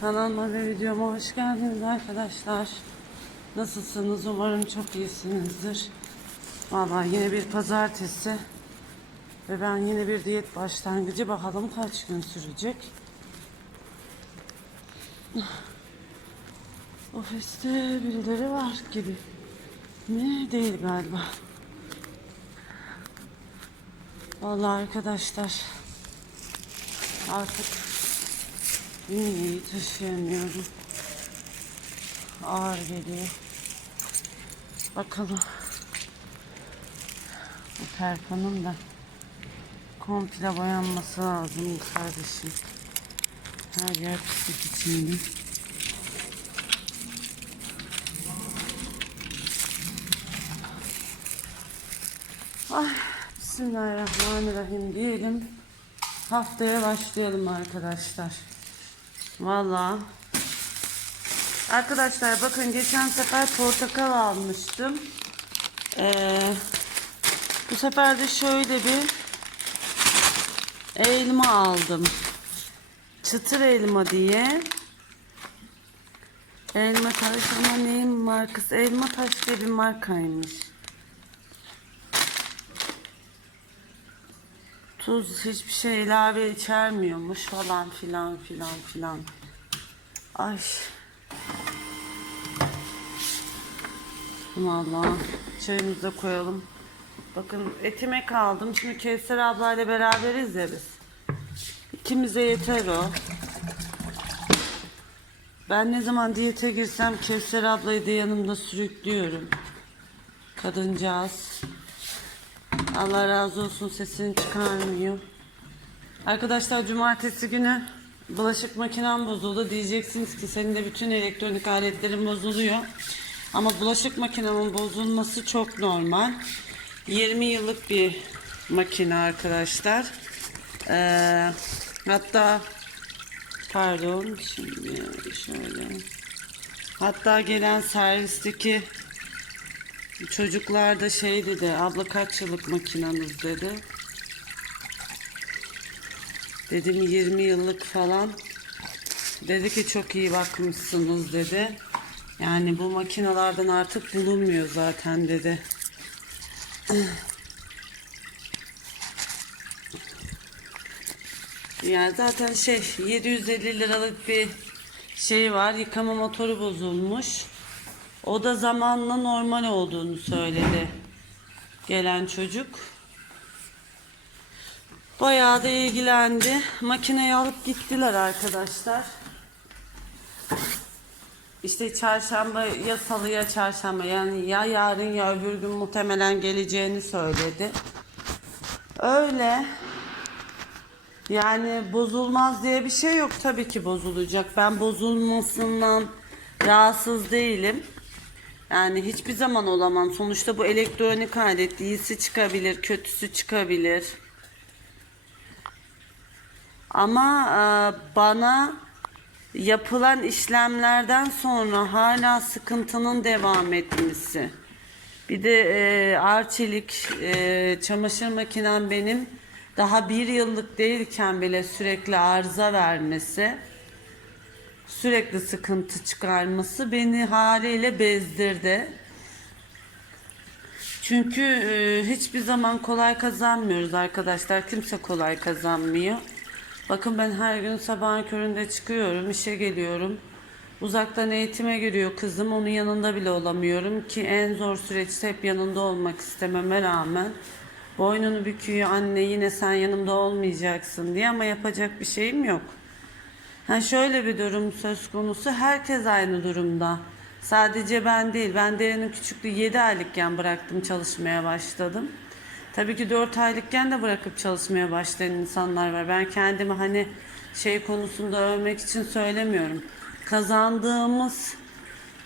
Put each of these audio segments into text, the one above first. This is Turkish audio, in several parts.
Kanalıma ve videoma hoş geldiniz arkadaşlar. Nasılsınız? Umarım çok iyisinizdir. Vallahi yine bir pazartesi. Ve ben yine bir diyet başlangıcı. Bakalım kaç gün sürecek. Ofiste birileri var gibi. Mi? Değil galiba. Vallahi arkadaşlar artık Bünyeyi taşıyamıyorum. Ağır geliyor. Bakalım. Bu terpanın da komple boyanması lazım kardeşim. Her yer pislik içinde. Ay, Bismillahirrahmanirrahim diyelim. Haftaya başlayalım arkadaşlar. Vallahi. Arkadaşlar bakın geçen sefer portakal almıştım. Ee, bu sefer de şöyle bir elma aldım. Çıtır elma diye. Elma taş ama neyin markası? Elma taş diye bir markaymış. Tuz hiçbir şey ilave içermiyormuş falan filan filan filan. Ay. Vallahi çayımızı da koyalım. Bakın etime kaldım. Şimdi Kevser ablayla beraberiz ya biz. İkimize yeter o. Ben ne zaman diyete girsem Kevser ablayı da yanımda sürüklüyorum. Kadıncağız. Allah razı olsun sesini çıkarmıyor. Arkadaşlar cumartesi günü bulaşık makinem bozuldu. Diyeceksiniz ki senin de bütün elektronik aletlerin bozuluyor. Ama bulaşık makinemin bozulması çok normal. 20 yıllık bir makine arkadaşlar. Ee, hatta pardon şimdi şöyle hatta gelen servisteki Çocuklar da şey dedi, abla kaç yıllık makinanız dedi. Dedim 20 yıllık falan. Dedi ki çok iyi bakmışsınız dedi. Yani bu makinalardan artık bulunmuyor zaten dedi. Yani zaten şey 750 liralık bir şey var. Yıkama motoru bozulmuş. O da zamanla normal olduğunu söyledi. Gelen çocuk. Bayağı da ilgilendi. Makineyi alıp gittiler arkadaşlar. İşte çarşamba ya salı ya çarşamba yani ya yarın ya öbür gün muhtemelen geleceğini söyledi. Öyle. Yani bozulmaz diye bir şey yok. Tabii ki bozulacak. Ben bozulmasından rahatsız değilim. Yani hiçbir zaman olamam. Sonuçta bu elektronik alet iyisi çıkabilir, kötüsü çıkabilir. Ama e, bana yapılan işlemlerden sonra hala sıkıntının devam etmesi. Bir de e, arçelik e, çamaşır makinem benim daha bir yıllık değilken bile sürekli arıza vermesi sürekli sıkıntı çıkarması beni haliyle bezdirdi. Çünkü e, hiçbir zaman kolay kazanmıyoruz arkadaşlar. Kimse kolay kazanmıyor. Bakın ben her gün sabahın köründe çıkıyorum, işe geliyorum. Uzaktan eğitime giriyor kızım. Onun yanında bile olamıyorum ki en zor süreçte hep yanında olmak istememe rağmen. Boynunu büküyor anne yine sen yanımda olmayacaksın diye ama yapacak bir şeyim yok. Ha şöyle bir durum söz konusu. Herkes aynı durumda. Sadece ben değil. Ben Deren'in küçüklüğü 7 aylıkken bıraktım çalışmaya başladım. Tabii ki 4 aylıkken de bırakıp çalışmaya başlayan insanlar var. Ben kendimi hani şey konusunda övmek için söylemiyorum. Kazandığımız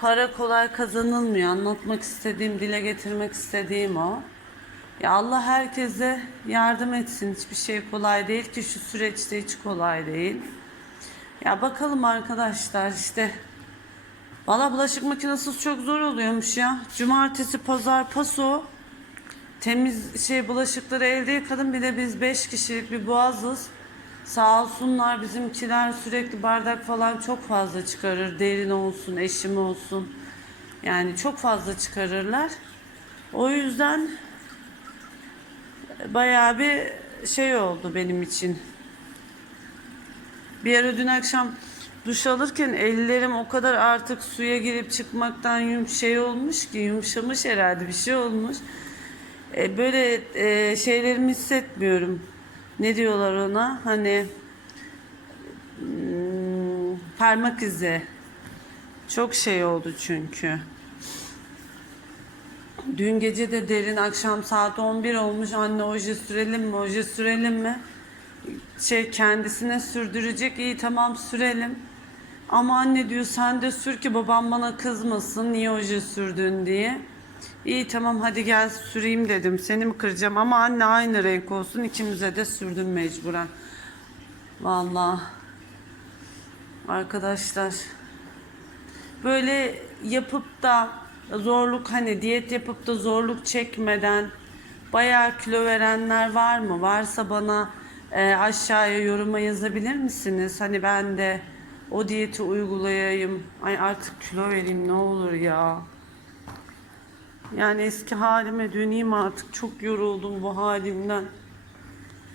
para kolay kazanılmıyor. Anlatmak istediğim, dile getirmek istediğim o. Ya Allah herkese yardım etsin. Hiçbir şey kolay değil ki şu süreçte hiç kolay değil. Ya bakalım arkadaşlar işte. Valla bulaşık makinesi çok zor oluyormuş ya. Cumartesi, pazar, paso. Temiz şey bulaşıkları elde yıkadım. Bir de biz 5 kişilik bir boğazız. Sağ olsunlar bizimkiler sürekli bardak falan çok fazla çıkarır. Derin olsun, eşim olsun. Yani çok fazla çıkarırlar. O yüzden bayağı bir şey oldu benim için. Bir ara dün akşam duş alırken ellerim o kadar artık suya girip çıkmaktan yum şey olmuş ki yumuşamış herhalde bir şey olmuş. E, böyle e, şeylerimi hissetmiyorum. Ne diyorlar ona? Hani hmm, parmak izi. Çok şey oldu çünkü. Dün gece de derin akşam saat 11 olmuş. Anne oje sürelim mi? Oje sürelim mi? Şey kendisine sürdürecek. İyi tamam sürelim. Ama anne diyor sen de sür ki babam bana kızmasın. Niye oje sürdün diye. İyi tamam hadi gel süreyim dedim. Seni mi kıracağım? Ama anne aynı renk olsun. İkimize de sürdüm mecburen. Vallahi. Arkadaşlar böyle yapıp da zorluk hani diyet yapıp da zorluk çekmeden bayağı kilo verenler var mı? Varsa bana e, aşağıya yoruma yazabilir misiniz? Hani ben de o diyeti uygulayayım. Ay artık kilo vereyim ne olur ya. Yani eski halime döneyim artık. Çok yoruldum bu halimden.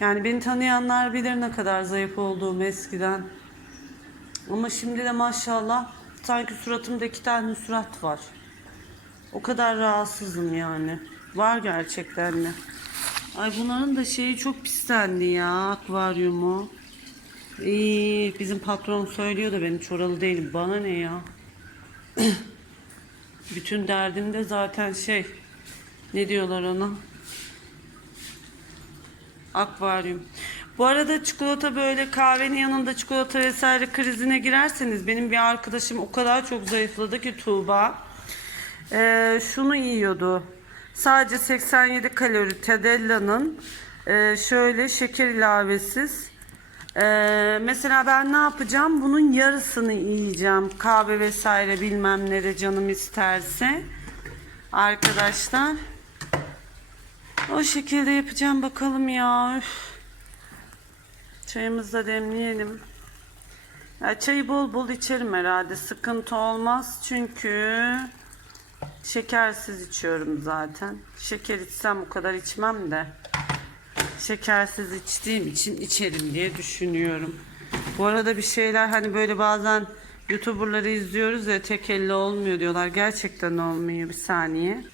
Yani beni tanıyanlar bilir ne kadar zayıf olduğum eskiden. Ama şimdi de maşallah sanki suratımda iki tane surat var. O kadar rahatsızım yani. Var gerçekten de. Ay bunların da şeyi çok pislendi ya akvaryumu. İyi, bizim patron söylüyor da benim çoralı değilim. Bana ne ya? Bütün derdim de zaten şey ne diyorlar ona? Akvaryum. Bu arada çikolata böyle kahvenin yanında çikolata vesaire krizine girerseniz benim bir arkadaşım o kadar çok zayıfladı ki Tuğba. Ee, şunu yiyordu. Sadece 87 kalori Tedella'nın e, şöyle şeker ilavesiz. Ee, mesela ben ne yapacağım? Bunun yarısını yiyeceğim. Kahve vesaire bilmem ne de canım isterse. Arkadaşlar. O şekilde yapacağım bakalım ya. Üf. Çayımızı da demleyelim. Ya çayı bol bol içerim herhalde. Sıkıntı olmaz. Çünkü şekersiz içiyorum zaten. Şeker içsem o kadar içmem de. Şekersiz içtiğim için içerim diye düşünüyorum. Bu arada bir şeyler hani böyle bazen YouTuber'ları izliyoruz ya tek elle olmuyor diyorlar. Gerçekten olmuyor bir saniye.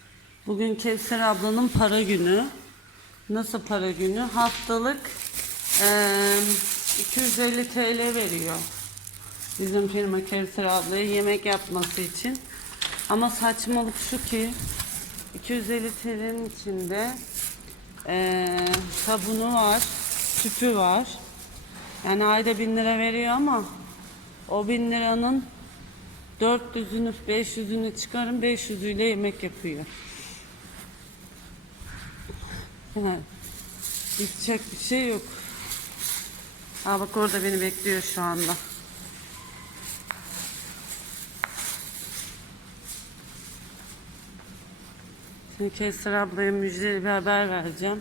Bugün Kevser ablanın para günü. Nasıl para günü? Haftalık eee, 250 TL veriyor. Bizim firma Kevser ablaya yemek yapması için. Ama saçmalık şu ki 250 TL'nin içinde eee sabunu var, sütü var. Yani ayda 1000 lira veriyor ama o 1000 liranın 400'ünü 500'ünü çıkarın 500'üyle yemek yapıyor. Yani bir şey yok. Ha bak orada beni bekliyor şu anda. Şimdi Kevser ablaya müjdeli bir haber vereceğim.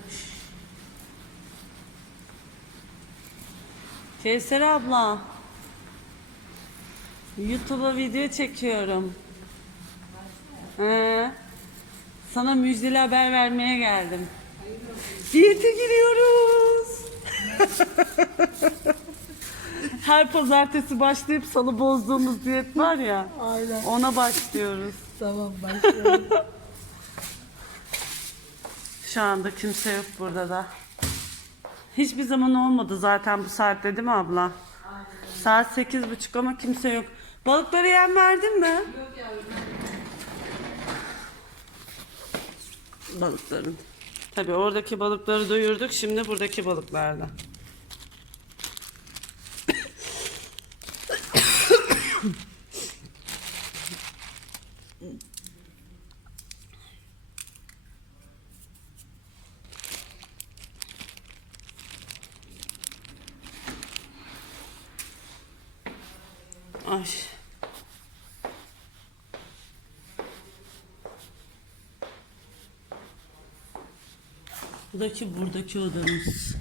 Kevser abla. YouTube'a video çekiyorum. He. Sana müjdeli haber vermeye geldim. Diyete giriyoruz. Her pazartesi başlayıp salı bozduğumuz diyet var ya. Aynen. Ona başlıyoruz. Tamam başlıyorum. Şu anda kimse yok burada da. Hiçbir zaman olmadı zaten bu saatte değil mi abla? Saat sekiz buçuk ama kimse yok. Balıkları yem verdin mi? Yok Balıkların. Tabii oradaki balıkları doyurduk. Şimdi buradaki balıklarla. Ay. Buradaki buradaki odamız.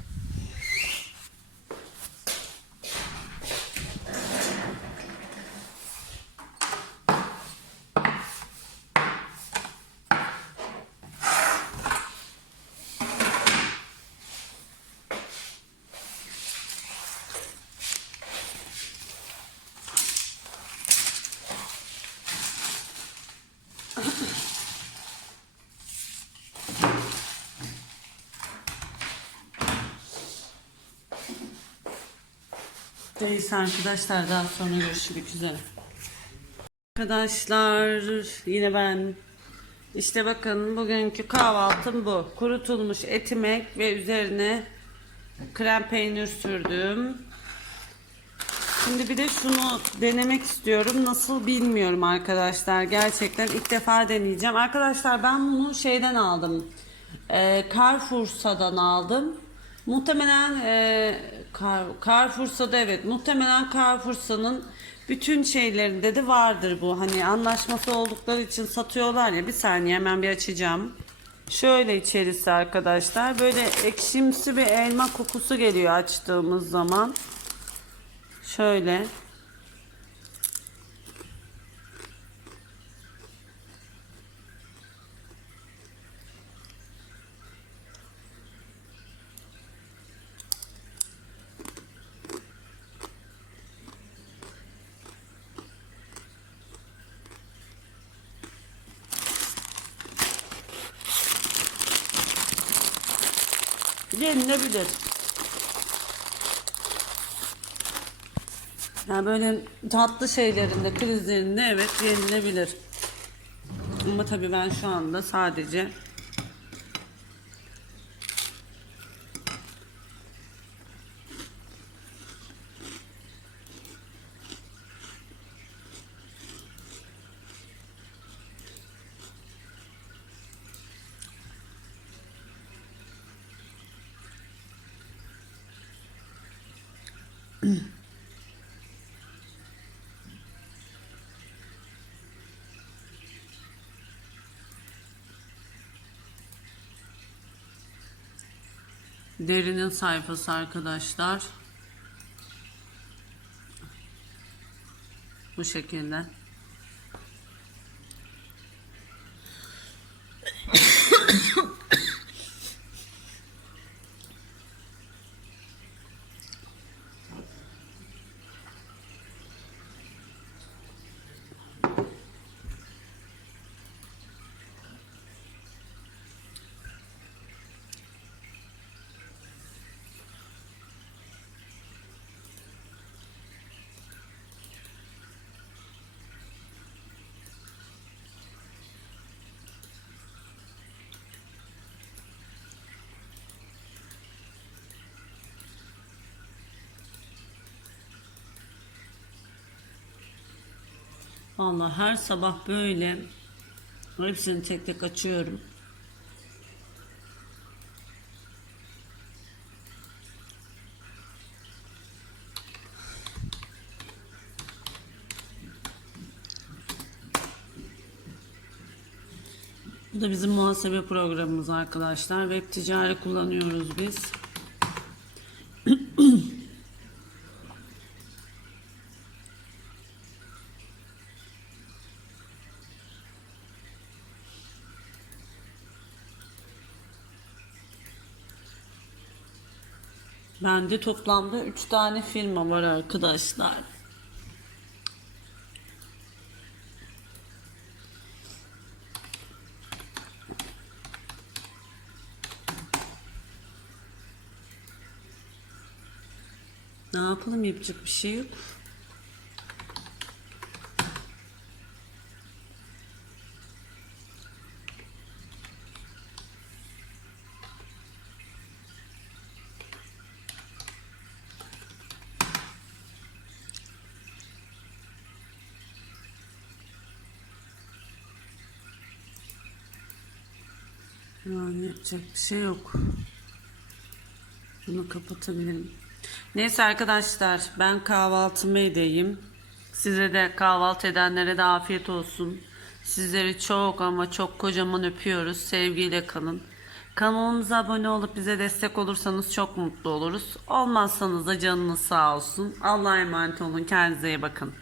Neyse arkadaşlar daha sonra görüşmek üzere. Arkadaşlar yine ben işte bakın bugünkü kahvaltım bu. Kurutulmuş etimek ve üzerine krem peynir sürdüm. Şimdi bir de şunu denemek istiyorum. Nasıl bilmiyorum arkadaşlar. Gerçekten ilk defa deneyeceğim. Arkadaşlar ben bunu şeyden aldım. Ee, Carrefour'dan aldım. Muhtemelen e, Car, Carrefour'da evet. Muhtemelen Carrefour'un bütün şeylerinde de vardır bu. Hani anlaşması oldukları için satıyorlar ya. Bir saniye hemen bir açacağım. Şöyle içerisi arkadaşlar. Böyle ekşimsi bir elma kokusu geliyor açtığımız zaman. Şöyle. Yenilebilir. Yani böyle tatlı şeylerinde, krizlerinde evet yenilebilir. Ama tabii ben şu anda sadece derinin sayfası arkadaşlar. Bu şekilde. Vallahi her sabah böyle hepsini tek tek açıyorum. Bu da bizim muhasebe programımız arkadaşlar. Web ticari kullanıyoruz biz. Bende toplamda 3 tane firma var arkadaşlar. Ne yapalım yapacak bir şey yok. Yani yapacak bir şey yok. Bunu kapatabilirim. Neyse arkadaşlar ben kahvaltımı edeyim. Size de kahvaltı edenlere de afiyet olsun. Sizleri çok ama çok kocaman öpüyoruz. Sevgiyle kalın. Kanalımıza abone olup bize destek olursanız çok mutlu oluruz. Olmazsanız da canınız sağ olsun. Allah'a emanet olun. Kendinize iyi bakın.